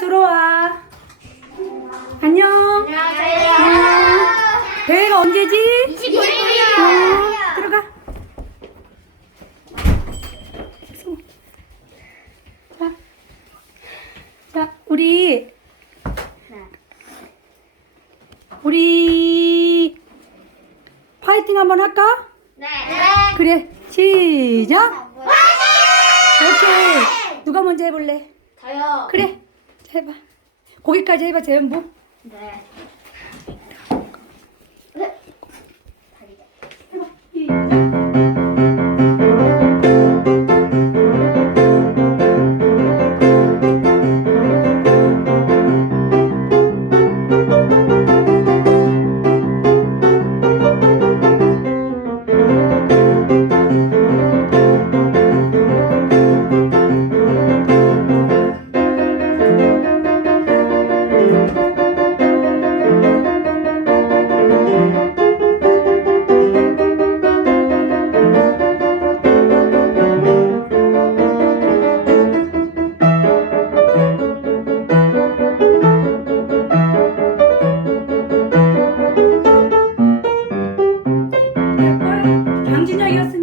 들어와. 안녕. 안녕. 대회가 언제지? 29일이요. 어, 들어가. 자, 자, 우리 우리 파이팅 한번 할까? 네. 그래, 시작. 오케이. 누가 먼저 해볼래? 저요. 그래, 자, 해봐. 거기까지 해봐, 재현부. 네. 아, 양진영이었습니다.